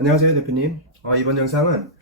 안녕하세요, 대표님. 이번 영상은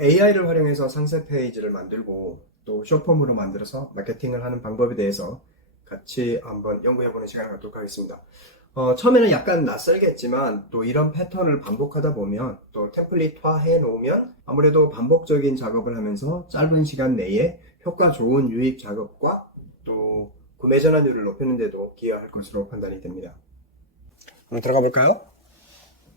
AI를 활용해서 상세 페이지를 만들고 또 쇼폼으로 만들어서 마케팅을 하는 방법에 대해서 같이 한번 연구해보는 시간을 갖도록 하겠습니다. 처음에는 약간 낯설겠지만 또 이런 패턴을 반복하다 보면 또 템플릿화 해 놓으면 아무래도 반복적인 작업을 하면서 짧은 시간 내에 효과 좋은 유입 작업과 또 구매 전환율을 높이는 데도 기여할 것으로 판단이 됩니다. 한번 들어가 볼까요?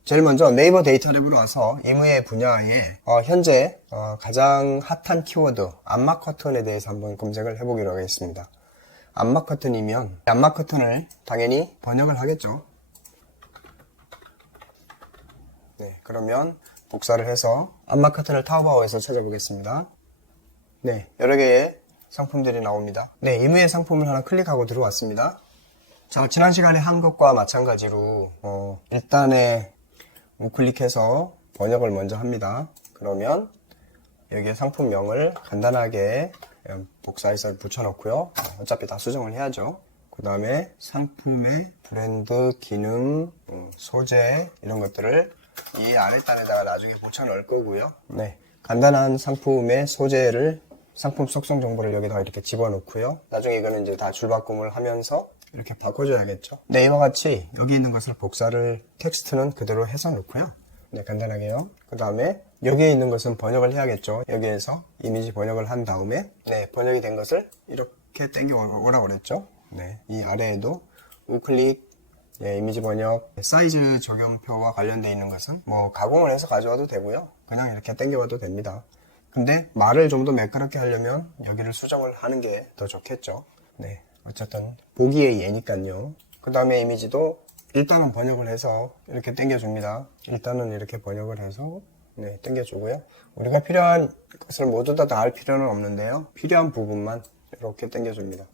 제일 먼저 네이버 데이터 랩으로 와서 임의의 분야에 현재 가장 핫한 키워드 암막 커튼에 대해서 한번 검색을 해보기로 하겠습니다. 암막 커튼이면 암막 커튼을 당연히 번역을 하겠죠. 네, 그러면 복사를 해서 암막 커튼을 타오바오에서 찾아보겠습니다. 네, 여러 개의 상품들이 나옵니다. 네, 임의의 상품을 하나 클릭하고 들어왔습니다. 자, 지난 시간에 한 것과 마찬가지로 일단에 우클릭해서 번역을 먼저 합니다. 그러면 여기에 상품명을 간단하게 복사해서 붙여놓고요. 어차피 다 수정을 해야죠. 그 다음에 상품의 브랜드, 기능, 소재 이런 것들을 이 아래단에다가 나중에 붙여넣을 거고요. 네, 간단한 상품의 소재를 상품 속성 정보를 여기다가 이렇게 집어넣고요. 나중에 이거는 이제 다 줄바꿈을 하면서 이렇게 바꿔줘야겠죠. 네, 이와 같이 여기 있는 것을 복사를 텍스트는 그대로 해서 놓고요. 네, 간단하게요. 그 다음에 여기에 있는 것은 번역을 해야겠죠. 여기에서 이미지 번역을 한 다음에 네, 번역이 된 것을 이렇게 땡겨 오라고 그랬죠. 네, 이 아래에도 우클릭, 네, 이미지 번역, 사이즈 적용표와 관련되어 있는 것은 뭐 가공을 해서 가져와도 되고요. 그냥 이렇게 땡겨와도 됩니다. 근데 말을 좀 더 매끄럽게 하려면 여기를 수정을 하는 게 더 좋겠죠. 네, 어쨌든 보기의 예니까요. 그 다음에 이미지도 일단은 번역을 해서 이렇게 당겨줍니다. 일단은 이렇게 번역을 해서 네, 당겨주고요. 우리가 필요한 것을 모두 다 할 필요는 없는데요. 필요한 부분만 이렇게 당겨줍니다.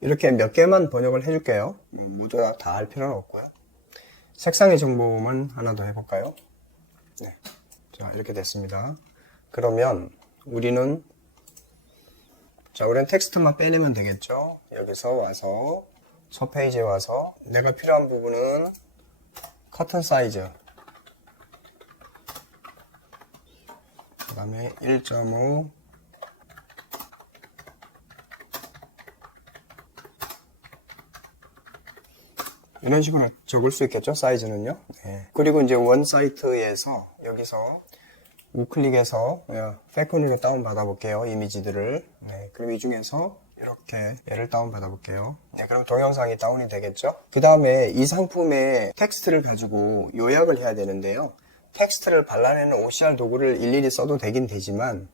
이렇게 몇 개만 번역을 해줄게요. 모두 다 할 필요는 없고요. 색상의 정보만 하나 더 해볼까요? 네, 자, 이렇게 됐습니다. 그러면 우리는 텍스트만 빼내면 되겠죠. 여기서 와서 첫 페이지에 와서 내가 필요한 부분은 커튼 사이즈, 그 다음에 1.5, 이런 식으로 적을 수 있겠죠, 사이즈는요. 네. 그리고 이제 원 사이트에서 여기서 우클릭해서 패커닉을 다운받아 볼게요. 이미지들을. 네, 그럼 이 중에서 이렇게 얘를 다운받아 볼게요. 네, 그럼 동영상이 다운이 되겠죠? 그 다음에 이 상품의 텍스트를 가지고 요약을 해야 되는데요. 텍스트를 발라내는 OCR 도구를 일일이 써도 되긴 되지만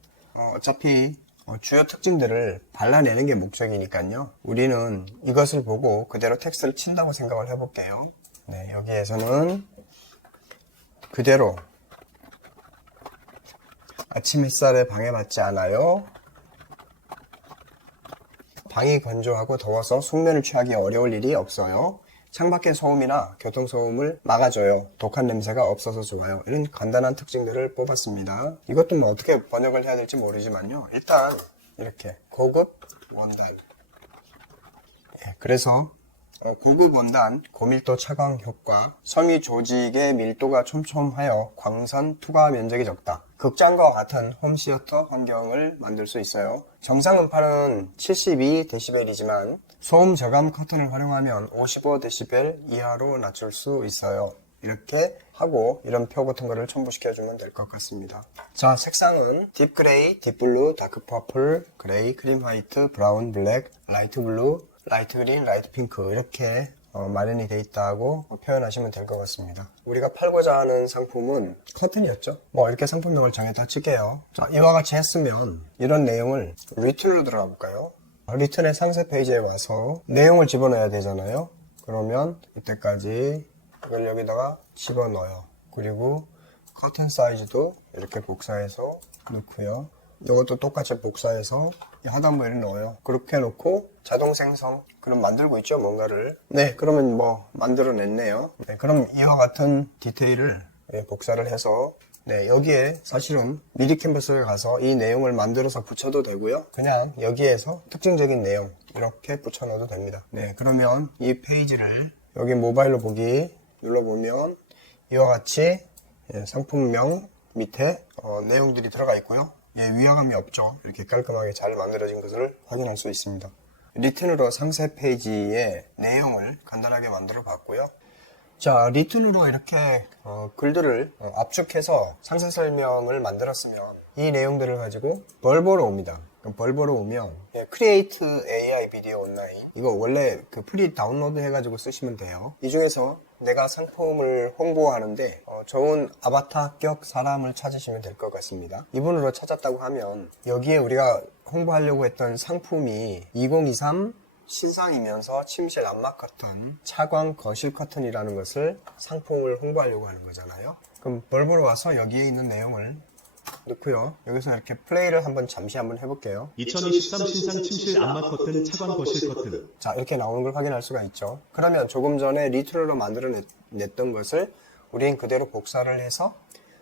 어차피 주요 특징들을 발라내는 게 목적이니까요. 우리는 이것을 보고 그대로 텍스트를 친다고 생각을 해볼게요. 네, 여기에서는 그대로 아침 햇살에 방해받지 않아요. 방이 건조하고 더워서 숙면을 취하기 어려울 일이 없어요. 창밖의 소음이나 교통소음을 막아줘요. 독한 냄새가 없어서 좋아요. 이런 간단한 특징들을 뽑았습니다. 이것도 뭐 어떻게 번역을 해야 될지 모르지만요. 일단 이렇게 고급 원단. 그래서 고급 원단, 고밀도 차광 효과, 섬유 조직의 밀도가 촘촘하여 광선 투과 면적이 적다. 극장과 같은 홈시어터 환경을 만들 수 있어요. 정상 음파는 72dB이지만 소음 저감 커튼을 활용하면 55dB 이하로 낮출 수 있어요. 이렇게 하고 이런 표 같은 거를 첨부시켜주면 될 것 같습니다. 자, 색상은 딥 그레이, 딥 블루, 다크 퍼플, 그레이, 크림 화이트, 브라운, 블랙, 라이트 블루, 라이트 그린, 라이트 핑크 이렇게 마련이 되어 있다고 표현하시면 될 것 같습니다. 우리가 팔고자 하는 상품은 커튼이었죠. 뭐 이렇게 상품명을 정해다 칠게요. 자, 이와 같이 했으면 이런 내용을 리튼으로 들어가 볼까요? 리튼의 상세 페이지에 와서 내용을 집어넣어야 되잖아요. 그러면 이때까지 이걸 여기다가 집어넣어요. 그리고 커튼 사이즈도 이렇게 복사해서 넣고요. 이것도 똑같이 복사해서 하단부에 넣어요. 그렇게 놓고 자동 생성, 그럼 만들고 있죠, 뭔가를. 네, 그러면 뭐 만들어냈네요. 네, 그럼 이와 같은 디테일을 복사를 해서 네, 여기에 사실은 미리 캔버스에 가서 이 내용을 만들어서 붙여도 되고요. 그냥 여기에서 특징적인 내용 이렇게 붙여 넣어도 됩니다. 네, 그러면 이 페이지를 여기 모바일로 보기 눌러보면 이와 같이 예, 상품명 밑에 내용들이 들어가 있고요. 예, 위화감이 없죠. 이렇게 깔끔하게 잘 만들어진 것을 확인할 수 있습니다. 리튼으로 상세 페이지의 내용을 간단하게 만들어 봤고요. 자, 리튼으로 이렇게 글들을 압축해서 상세 설명을 만들었으면 이 내용들을 가지고 벌 보러 옵니다. 벌 보러 오면 크리에이트 AI 비디오 온라인, 이거 원래 그 프리 다운로드 해가지고 쓰시면 돼요. 이 중에서 내가 상품을 홍보하는데 좋은 아바타격 사람을 찾으시면 될 것 같습니다. 이분으로 찾았다고 하면 여기에 우리가 홍보하려고 했던 상품이 2023 신상이면서 침실 암막 커튼, 차광 거실 커튼이라는 것을 상품을 홍보하려고 하는 거잖아요. 그럼 벌 보러 와서 여기에 있는 내용을 넣고요. 여기서 이렇게 플레이를 잠시 한번 해볼게요. 2023 신상 침실 암막 커튼, 차광 거실 커튼. 자, 이렇게 나오는 걸 확인할 수가 있죠. 그러면 조금 전에 리트로로 만들어냈던 것을 우린 그대로 복사를 해서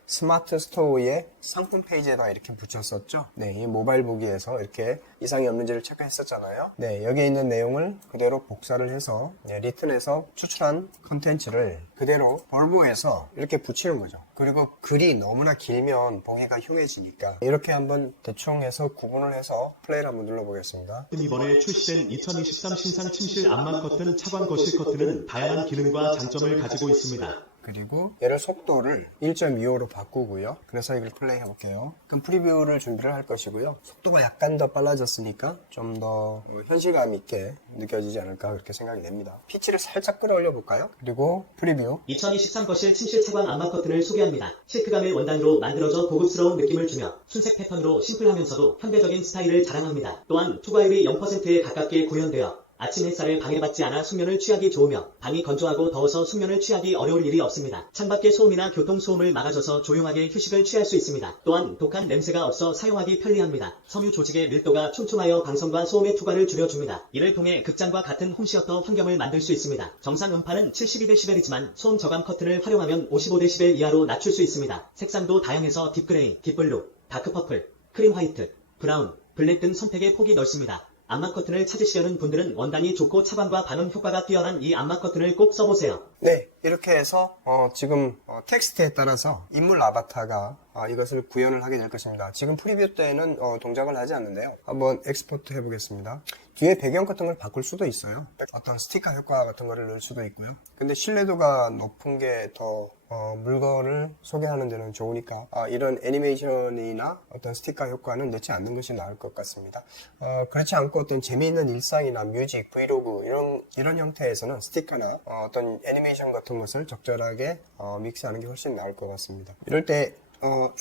스마트 스토어의 상품 페이지에다 이렇게 붙였었죠. 네, 이 모바일 보기에서 이렇게 이상이 없는지를 체크했었잖아요. 네, 여기에 있는 내용을 그대로 복사를 해서 리튼에서 추출한 컨텐츠를 그대로 볼보에서 이렇게 붙이는 거죠. 그리고 글이 너무나 길면 보기가 흉해지니까 이렇게 한번 대충 해서 구분을 해서 플레이를 한번 눌러보겠습니다. 이번에 출시된 2023 신상 침실 암막 커튼, 차광 거실 커튼은 다양한 기능과 장점을 가지고 있습니다. 그리고 얘를 속도를 1.25로 바꾸고요. 그래서 이걸 플레이 해볼게요. 그럼 프리뷰를 준비를 할 것이고요. 속도가 약간 더 빨라졌으니까 좀 더 현실감 있게 느껴지지 않을까 그렇게 생각이 됩니다. 피치를 살짝 끌어올려 볼까요? 그리고 프리뷰. 2023 거실 침실 차광 암막 커튼을 소개합니다. 실크감의 원단으로 만들어져 고급스러운 느낌을 주며 순색 패턴으로 심플하면서도 현대적인 스타일을 자랑합니다. 또한 투과율이 0%에 가깝게 구현되어 아침 햇살을 방해받지 않아 숙면을 취하기 좋으며 밤이 건조하고 더워서 숙면을 취하기 어려울 일이 없습니다. 창밖의 소음이나 교통소음을 막아줘서 조용하게 휴식을 취할 수 있습니다. 또한 독한 냄새가 없어 사용하기 편리합니다. 섬유 조직의 밀도가 촘촘하여 방송과 소음의 투과를 줄여줍니다. 이를 통해 극장과 같은 홈시어터 환경을 만들 수 있습니다. 정상 음파는 72dB이지만 소음 저감 커튼을 활용하면 55dB 이하로 낮출 수 있습니다. 색상도 다양해서 딥그레이, 딥블루, 다크퍼플, 크림 화이트, 브라운, 블랙 등 선택의 폭이 넓습니다. 암막 커튼을 찾으시려는 분들은 원단이 좋고 차광과 반응 효과가 뛰어난 이 암막 커튼을 꼭 써보세요. 네, 이렇게 해서 지금 텍스트에 따라서 인물 아바타가 이것을 구현을 하게 될 것입니다. 지금 프리뷰 때는 동작을 하지 않는데요. 한번 엑스포트 해보겠습니다. 뒤에 배경 같은 걸 바꿀 수도 있어요. 어떤 스티커 효과 같은 거를 넣을 수도 있고요. 근데 신뢰도가 높은 게 더 물건을 소개하는 데는 좋으니까 이런 애니메이션이나 어떤 스티커 효과는 넣지 않는 것이 나을 것 같습니다. 그렇지 않고 어떤 재미있는 일상이나 뮤직, 브이로그 이런 형태에서는 스티커나 어떤 애니메이션 같은 것을 적절하게 믹스하는 게 훨씬 나을 것 같습니다. 이럴 때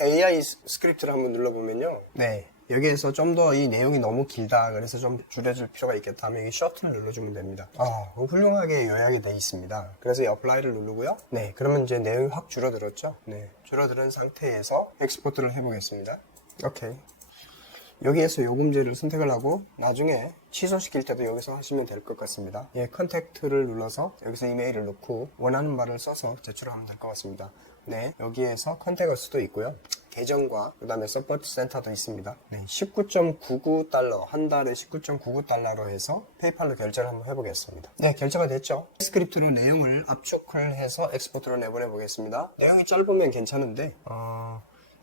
AI 스크립트를 한번 눌러보면요. 네, 여기에서 좀 더 이 내용이 너무 길다 그래서 좀 줄여줄 필요가 있겠다 하면 이 셔틀을 눌러주면 됩니다. 훌륭하게 요약이 되어 있습니다. 그래서 이 어플라이를 누르고요. 네, 그러면 이제 내용이 확 줄어들었죠. 네, 줄어든 상태에서 엑스포트를 해보겠습니다. 오케이. 여기에서 요금제를 선택을 하고 나중에 취소시킬 때도 여기서 하시면 될 것 같습니다. 예, 컨택트를 눌러서 여기서 이메일을 넣고 원하는 말을 써서 제출하면 될 것 같습니다. 네, 여기에서 컨택어스도 있고요. 계정과 그 다음에 서포트 센터도 있습니다. 네, 19.99달러, 한 달에 19.99달러로 해서 페이팔로 결제를 한번 해보겠습니다. 네, 결제가 됐죠. 스크립트로 내용을 압축을 해서 엑스포트로 내보내 보겠습니다. 내용이 짧으면 괜찮은데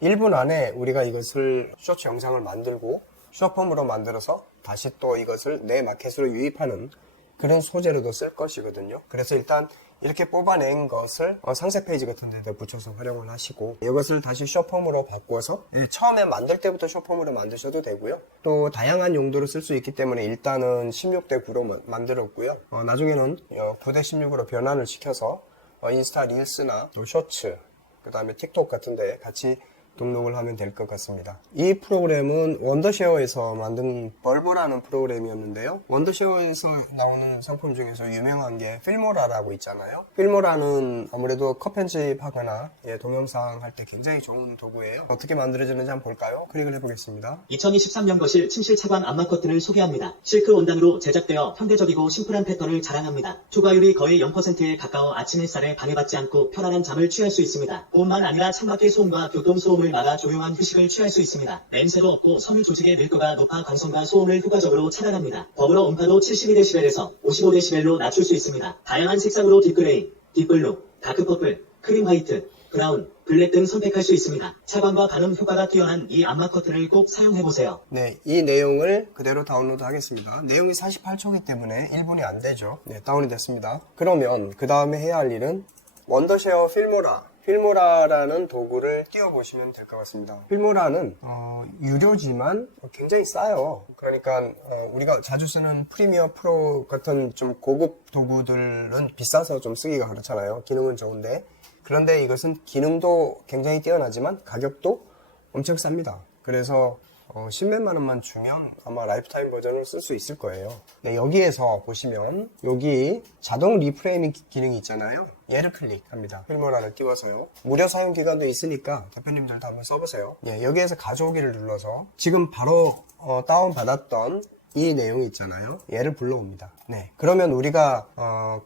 1분 안에 우리가 이것을 쇼츠 영상을 만들고 숏폼으로 만들어서 다시 또 이것을 내 마켓으로 유입하는 그런 소재로도 쓸 것이거든요. 그래서 일단 이렇게 뽑아낸 것을 상세 페이지 같은 데다 붙여서 활용을 하시고 이것을 다시 숏폼으로 바꿔서 처음에 만들 때부터 숏폼으로 만드셔도 되고요. 또 다양한 용도로 쓸 수 있기 때문에 일단은 16대 9로 만들었고요. 나중에는 9대 16으로 변환을 시켜서 인스타 릴스나 또 쇼츠 그 다음에 틱톡 같은 데 같이 등록을 하면 될 것 같습니다. 이 프로그램은 원더쉐어에서 만든 벌보라는 프로그램이었는데요. 원더쉐어에서 나오는 상품 중에서 유명한 게 필모라라고 있잖아요. 필모라는 아무래도 컷 편집하거나 동영상 할 때 굉장히 좋은 도구예요. 어떻게 만들어지는지 한번 볼까요? 클릭을 해보겠습니다. 2023년 거실 침실 차광 암막 커튼을 소개합니다. 실크 원단으로 제작되어 현대적이고 심플한 패턴을 자랑합니다. 투과율이 거의 0%에 가까워 아침 햇살에 방해받지 않고 편안한 잠을 취할 수 있습니다. 뿐만 아니라 창밖의 소음과 교통소음을 막아 조용한 휴식을 취할 수 있습니다. 냄새도 없고 섬유 조직의 밀도가 높아 방송과 소음을 효과적으로 차단합니다. 더불어 음파도 72dB에서 55dB로 낮출 수 있습니다. 다양한 색상으로 딥그레이, 딥블루, 다크퍼플, 크림 화이트, 브라운, 블랙 등 선택할 수 있습니다. 차광과 반음 효과가 뛰어난 이 안마 커튼을 꼭 사용해보세요. 네, 이 내용을 그대로 다운로드 하겠습니다. 내용이 48초이기 때문에 1분이 안 되죠. 네, 다운이 됐습니다. 그러면 그 다음에 해야 할 일은 원더쉐어 필모라라는 도구를 띄워보시면 될 것 같습니다. 필모라는 유료지만 굉장히 싸요. 그러니까 우리가 자주 쓰는 프리미어 프로 같은 좀 고급 도구들은 비싸서 좀 쓰기가 그렇잖아요. 기능은 좋은데. 그런데 이것은 기능도 굉장히 뛰어나지만 가격도 엄청 쌉니다. 그래서 10몇만 원만 주면 아마 라이프타임 버전을 쓸 수 있을 거예요. 네, 여기에서 보시면 여기 자동 리프레이밍 기능이 있잖아요. 얘를 클릭합니다. 필모라를 띄워서요. 무료 사용 기간도 있으니까 대표님들도 한번 써보세요. 네, 여기에서 가져오기를 눌러서 지금 바로 다운받았던 이 내용이 있잖아요. 얘를 불러옵니다. 네, 그러면 우리가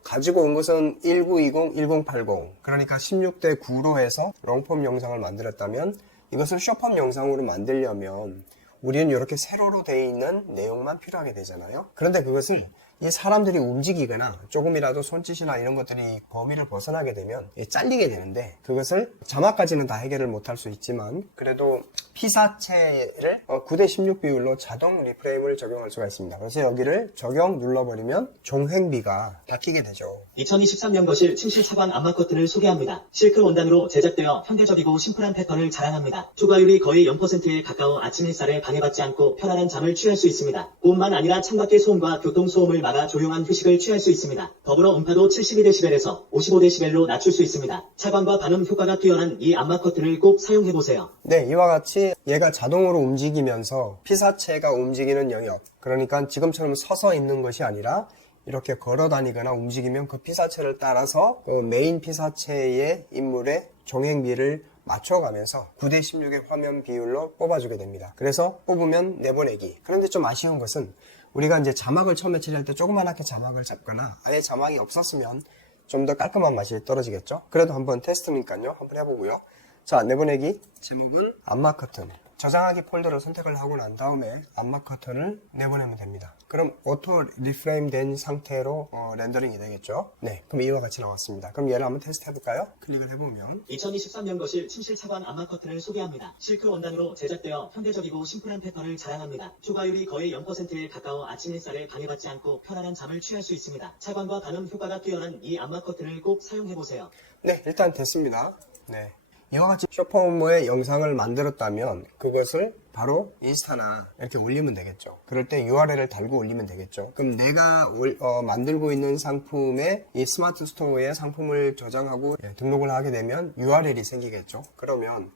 가지고 온 것은 1920, 1080 그러니까 16대 9로 해서 롱폼 영상을 만들었다면 이것을 숏폼 영상으로 만들려면 우리는 이렇게 세로로 되어 있는 내용만 필요하게 되잖아요. 그런데 그것을 이 사람들이 움직이거나 조금이라도 손짓이나 이런 것들이 범위를 벗어나게 되면 잘리게 되는데 그것을 자막까지는 다 해결을 못할 수 있지만 그래도 피사체를 9:16 비율로 자동 리프레임을 적용할 수가 있습니다. 그래서 여기를 적용 눌러버리면 종횡비가 바뀌게 되죠. 2023년 거실 침실 차광 안마 커튼을 소개합니다. 실크 원단으로 제작되어 현대적이고 심플한 패턴을 자랑합니다. 초과율이 거의 0%에 가까워 아침 햇살에 방해받지 않고 편안한 잠을 취할 수 있습니다. 뿐만 아니라 창밖의 소음과 교통소음을 막아 조용한 휴식을 취할 수 있습니다. 더불어 음파도 72dB에서 55dB로 낮출 수 있습니다. 차광과 반음 효과가 뛰어난 이 안마 커튼을 꼭 사용해보세요. 네, 이와 같이 얘가 자동으로 움직이면서 피사체가 움직이는 영역, 그러니까 지금처럼 서서 있는 것이 아니라 이렇게 걸어 다니거나 움직이면 그 피사체를 따라서 그 메인 피사체의 인물의 종횡비를 맞춰가면서 9:16의 화면 비율로 뽑아주게 됩니다. 그래서 뽑으면 내보내기. 그런데 좀 아쉬운 것은 우리가 이제 자막을 처음에 칠할 때 조그만하게 자막을 잡거나 아예 자막이 없었으면 좀 더 깔끔한 맛이 떨어지겠죠? 그래도 한번 테스트니까요. 한번 해보고요. 자, 내보내기 제목은 안마 커튼. 저장하기 폴더를 선택을 하고 난 다음에 안마 커튼을 내보내면 됩니다. 그럼 오토 리프레임 된 상태로 렌더링이 되겠죠. 네, 그럼 이와 같이 나왔습니다. 그럼 얘를 한번 테스트 해볼까요? 클릭을 해보면 2023년 거실 침실 차광 안마 커튼을 소개합니다. 실크 원단으로 제작되어 현대적이고 심플한 패턴을 자랑합니다. 초과율이 거의 0%에 가까워 아침 햇살에 방해받지 않고 편안한 잠을 취할 수 있습니다. 차광과 반음 효과가 뛰어난 이 안마 커튼을 꼭 사용해보세요. 네, 일단 됐습니다. 네. 이와 같이 숏폼의 영상을 만들었다면 그것을 바로 인스타나 이렇게 올리면 되겠죠. 그럴 때 URL을 달고 올리면 되겠죠. 그럼 내가 만들고 있는 상품의 이 스마트 스토어에 상품을 저장하고 등록을 하게 되면 URL이 생기겠죠. 그러면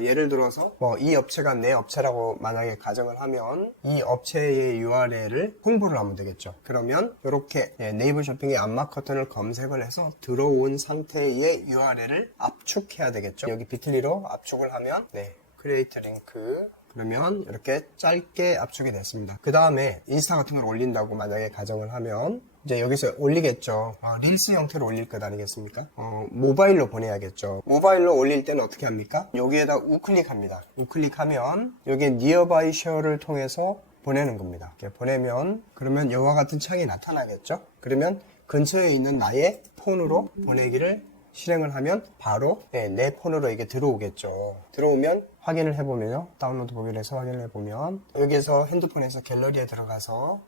예를 들어서 이 업체가 내 업체라고 만약에 가정을 하면 이 업체의 URL을 홍보를 하면 되겠죠. 그러면 이렇게 네이버 쇼핑의 안마 커튼을 검색을 해서 들어온 상태의 URL을 압축해야 되겠죠. 여기 비틀리로 압축을 하면 크리에이트 링크 그러면 이렇게 짧게 압축이 됐습니다. 그 다음에 인스타 같은 걸 올린다고 만약에 가정을 하면 이제 여기서 올리겠죠. 릴스 형태로 올릴 것 아니겠습니까? 모바일로 보내야겠죠. 모바일로 올릴 때는 어떻게 합니까? 여기에다 우클릭합니다. 우클릭하면 여기 Nearby Share를 통해서 보내는 겁니다. 이렇게 보내면 그러면 이와 같은 창이 나타나겠죠. 그러면 근처에 있는 나의 폰으로 보내기를 실행을 하면 바로 내 폰으로 이게 들어오겠죠. 들어오면 확인을 해보면요. 다운로드 보기를 해서 확인을 해보면 여기에서 핸드폰에서 갤러리에 들어가서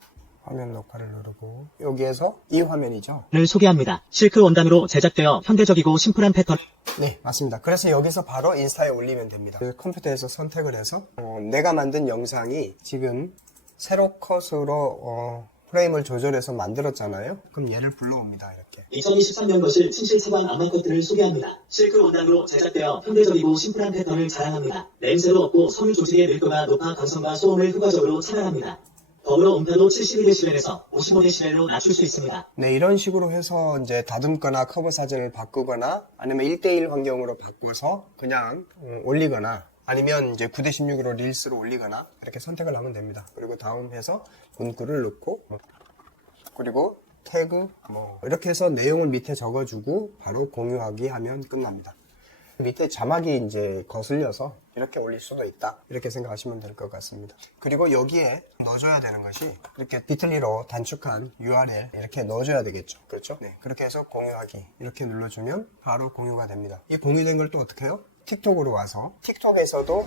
화면 녹화를 누르고 여기에서 이 화면이죠. 를 소개합니다. 실크 원단으로 제작되어 현대적이고 심플한 패턴. 네, 맞습니다. 그래서 여기서 바로 인스타에 올리면 됩니다. 그 컴퓨터에서 선택을 해서 내가 만든 영상이 지금 세로 컷으로 프레임을 조절해서 만들었잖아요. 그럼 얘를 불러옵니다. 이렇게. 2023년 거실 침실 차광 안마 커튼을 소개합니다. 실크 원단으로 제작되어 현대적이고 심플한 패턴을 자랑합니다. 냄새도 없고 섬유 조직의 밀도가 높아 건성과 소음을 효과적으로 차단합니다. 더불어 음파도 72dB에서 55dB로 낮출 수 있습니다. 네, 이런 식으로 해서 이제 다듬거나 커버 사진을 바꾸거나 아니면 1:1 환경으로 바꿔서 그냥 올리거나 아니면 이제 9:16으로 릴스로 올리거나 이렇게 선택을 하면 됩니다. 그리고 다음해서 문구를 넣고 그리고 태그 이렇게 해서 내용을 밑에 적어주고 바로 공유하기 하면 끝납니다. 밑에 자막이 이제 거슬려서 이렇게 올릴 수도 있다. 이렇게 생각하시면 될 것 같습니다. 그리고 여기에 넣어줘야 되는 것이 이렇게 비틀리로 단축한 URL 이렇게 넣어줘야 되겠죠. 그렇죠? 네. 그렇게 해서 공유하기 이렇게 눌러주면 바로 공유가 됩니다. 이 공유된 걸 또 어떻게 해요? 틱톡으로 와서 틱톡에서도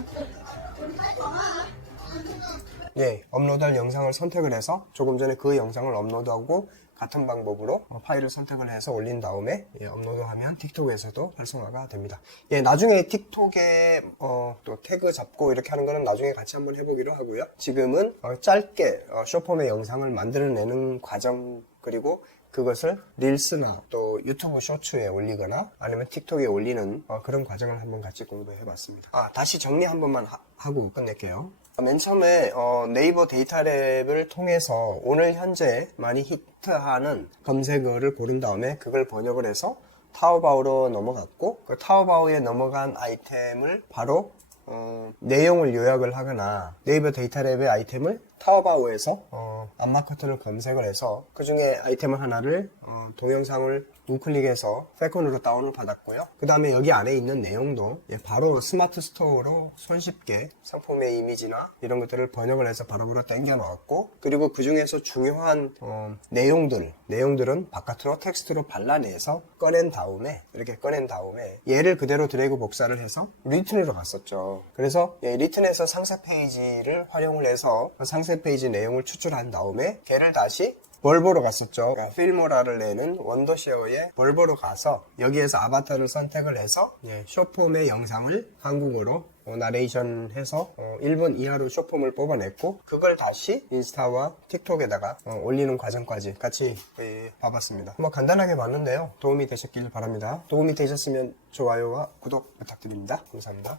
업로드할 영상을 선택을 해서 조금 전에 그 영상을 업로드하고 같은 방법으로 파일을 선택을 해서 올린 다음에 업로드하면 틱톡에서도 활성화가 됩니다. 나중에 틱톡에 또 태그 잡고 이렇게 하는 거는 나중에 같이 한번 해보기로 하고요. 지금은 짧게 숏폼의 영상을 만들어내는 과정 그리고 그것을 릴스나 또 유튜브 쇼츠에 올리거나 아니면 틱톡에 올리는 그런 과정을 한번 같이 공부해 봤습니다. 다시 정리 한 번만 하고 끝낼게요. 맨 처음에 네이버 데이터랩을 통해서 오늘 현재 많이 히트하는 검색어를 고른 다음에 그걸 번역을 해서 타오바오로 넘어갔고 그 타오바오에 넘어간 아이템을 바로 내용을 요약을 하거나 네이버 데이터랩의 아이템을 타오바오에서 암마커튼을 검색을 해서 그 중에 아이템을 하나를 동영상을 우클릭해서 패콘으로 다운을 받았고요. 그 다음에 여기 안에 있는 내용도 바로 스마트 스토어로 손쉽게 상품의 이미지나 이런 것들을 번역을 해서 바로바로 당겨 넣었고 그리고 그 중에서 중요한 내용들은 바깥으로 텍스트로 발라내서 이렇게 꺼낸 다음에 얘를 그대로 드래그 복사를 해서 리튼으로 갔었죠. 그래서 리튼에서 상세 페이지를 활용을 해서 상세 페이지 내용을 추출한 다음에 걔를 다시 볼보로 갔었죠. 그러니까 필모라를 내는 원더쉐어에 볼보로 가서 여기에서 아바타를 선택을 해서 숏폼의 영상을 한국어로 나레이션 해서 1분 이하로 숏폼을 뽑아냈고 그걸 다시 인스타와 틱톡에다가 올리는 과정까지 같이 봐봤습니다. 간단하게 봤는데요. 도움이 되셨길 바랍니다. 도움이 되셨으면 좋아요와 구독 부탁드립니다. 감사합니다.